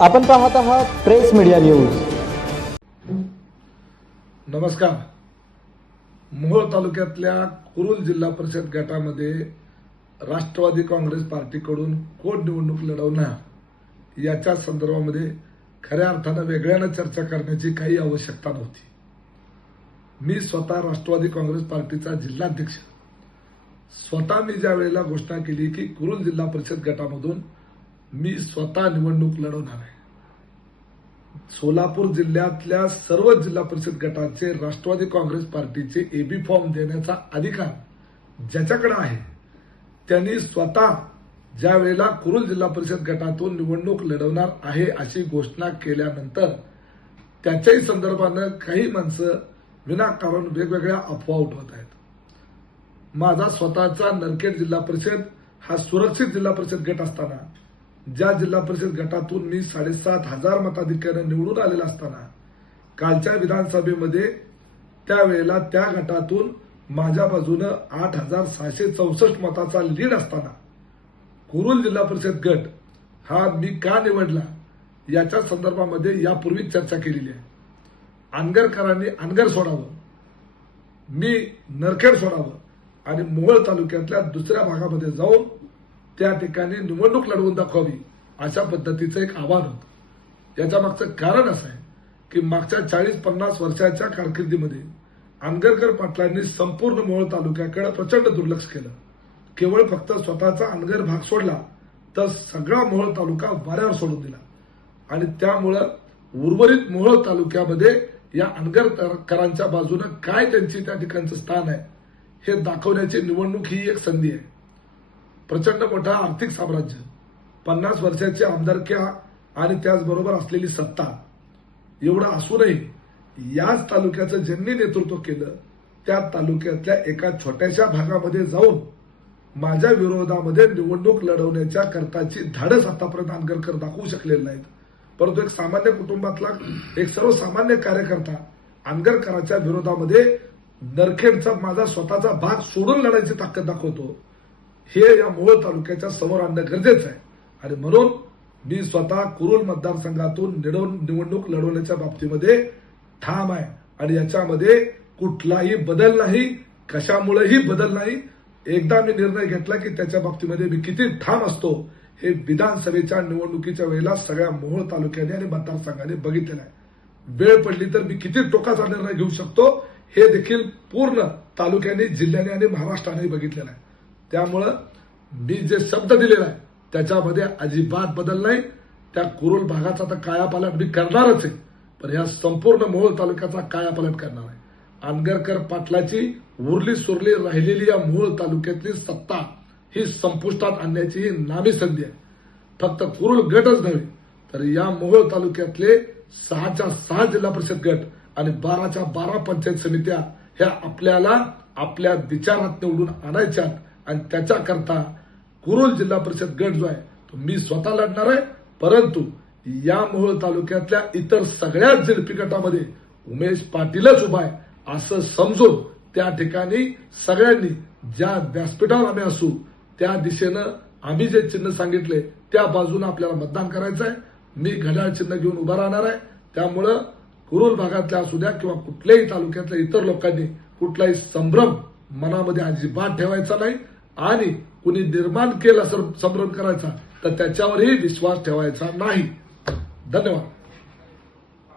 आपण पाहत आहात प्रेस मीडिया न्यूज. नमस्कार. मोहोळ तालुक्यातल्या कुरुल जिल्हा परिषद गटामध्ये राष्ट्रवादी काँग्रेस पार्टीकडून कोण निवडणूक लढवणार याच्या संदर्भामध्ये खऱ्या अर्थानं वेगळ्यानं चर्चा करण्याची काही आवश्यकता नव्हती. मी स्वतः राष्ट्रवादी काँग्रेस पार्टीचा जिल्हाध्यक्ष. स्वतः मी ज्या वेळेला घोषणा केली की कुरुल जिल्हा परिषद गटामधून मी स्वतः निवडणूक लढवणार आहे. सोलापूर जिल्ह्यातल्या सर्व जिल्हा परिषद गटाचे राष्ट्रवादी काँग्रेस पार्टीचे एबी फॉर्म देण्याचा अधिकार ज्याच्याकडे आहे त्यांनी स्वतः ज्या वेळेला कुरुल जिल्हा परिषद गटातून निवडणूक लढवणार आहे अशी घोषणा केल्यानंतर त्याच्याही संदर्भानं काही माणसं विनाकारण वेगवेगळ्या अफवा उठवत आहेत. माझा स्वतःचा नरखेड जिल्हा परिषद हा सुरक्षित जिल्हा परिषद गट असताना ज्या जिल्हा परिषद गटातून मी साडेसात हजार मताधिक्यानं निवडून आलेला असताना कालच्या विधानसभेमध्ये त्यावेळेला त्या गटातून माझ्या बाजूनं आठ हजार सहाशे चौसष्ट मताचा लीड असताना कुरुल जिल्हा परिषद गट हा मी का निवडला याच्या संदर्भामध्ये यापूर्वीच चर्चा केलेली आहे. अनगरकरांनी अनगर सोडावं. मी नरखेड सोडावं. आणि मोहोळ तालुक्यातल्या दुसऱ्या भागामध्ये जाऊन त्या ठिकाणी निवडणूक लढवून दाखवावी अशा पद्धतीचं एक आव्हान. होतं याच्या मागचं कारण असं आहे की मागच्या चाळीस पन्नास वर्षाच्या कारकिर्दीमध्ये अनगरकर पाटलांनी संपूर्ण मोहोळ तालुक्याकडे प्रचंड दुर्लक्ष केलं. केवळ फक्त स्वतःचा अनगर भाग सोडला तर सगळा मोहोळ तालुका वाऱ्यावर सोडून दिला. आणि त्यामुळं उर्वरित मोहोळ तालुक्यामध्ये या अनगरकरांच्या बाजूनं काय त्यांची त्या ठिकाणचं स्थान आहे हे दाखवण्याची निवडणूक ही एक संधी आहे. प्रचंड मोठं आर्थिक साम्राज्य पन्नास वर्षाची आमदारक्या आणि त्याचबरोबर असलेली सत्ता. एवढं असूनही याच तालुक्याचं ज्यांनी नेतृत्व केलं त्या तालुक्यातल्या एका छोट्याशा भागामध्ये जाऊन माझ्या विरोधामध्ये निवडणूक लढवण्याच्या करताची धाडस आतापर्यंत आंगरकर दाखवू शकलेले नाहीत. परंतु एक सामान्य कुटुंबातला एक सर्वसामान्य कार्यकर्ता आंगरकराच्या विरोधामध्ये नरखेडचा माझा स्वतःचा भाग सोडून लढायची ताकद दाखवतो. हे या मोहोळ तालुक्याच्या समोर आणणं गरजेचं आहे. आणि म्हणून मी स्वतः कुरुल मतदारसंघातून निवडणूक लढवण्याच्या बाबतीमध्ये ठाम आहे. आणि याच्यामध्ये कुठलाही बदल नाही कशामुळेही बदल नाही. एकदा मी निर्णय घेतला की त्याच्या बाबतीमध्ये मी किती ठाम असतो हे विधानसभेच्या निवडणुकीच्या वेळेला सगळ्या मोहोळ तालुक्याने आणि मतदारसंघाने बघितलेलं आहे. वेळ पडली तर मी किती टोकाचा निर्णय घेऊ शकतो? हे देखील पूर्ण तालुक्याने जिल्ह्याने आणि महाराष्ट्राने बघितलेलं आहे. त्यामुळं मी जे शब्द दिलेला आहे त्याच्यामध्ये अजिबात बदल नाही. त्या कुरुल भागाचा तर कायापालट मी करणारच आहे पण या संपूर्ण मोहोळ तालुक्याचा कायापालट करणार आहे. आनगरकर पाटलाची उरली सुरली राहिलेली या मूळ तालुक्यातली सत्ता ही संपुष्टात आणण्याची ही नामी संधी आहे. फक्त कुरुल गटच नव्हे तर या मोहोळ तालुक्यातले सहाच्या सहा जिल्हा परिषद गट आणि बाराच्या बारा पंचायत समित्या ह्या आपल्याला आपल्या विचारात निवडून आणायच्या आणि त्याच्याकरता कुरुल जिल्हा परिषद गट जो आहे तो मी स्वतः लढणार आहे. परंतु या मोहोळ तालुक्यातल्या इतर सगळ्याच जिल्पी गटामध्ये उमेश पाटीलच उभा आहे. असं समजून त्या ठिकाणी सगळ्यांनी ज्या व्यासपीठावर आम्ही असू त्या दिशेनं आम्ही जे चिन्ह सांगितले त्या बाजूनं आपल्याला मतदान करायचं आहे मी घड्याळ चिन्ह घेऊन उभा राहणार आहे. त्यामुळं कुरुल भागातल्या असू द्या किंवा कुठल्याही तालुक्यातल्या इतर लोकांनी कुठलाही संभ्रम मनामध्ये अजिबात ठेवायचा नाही आणि कुणी निर्माण केला संभ्रम करायचा तर त्याच्यावरही विश्वास ठेवायचा नाही. धन्यवाद.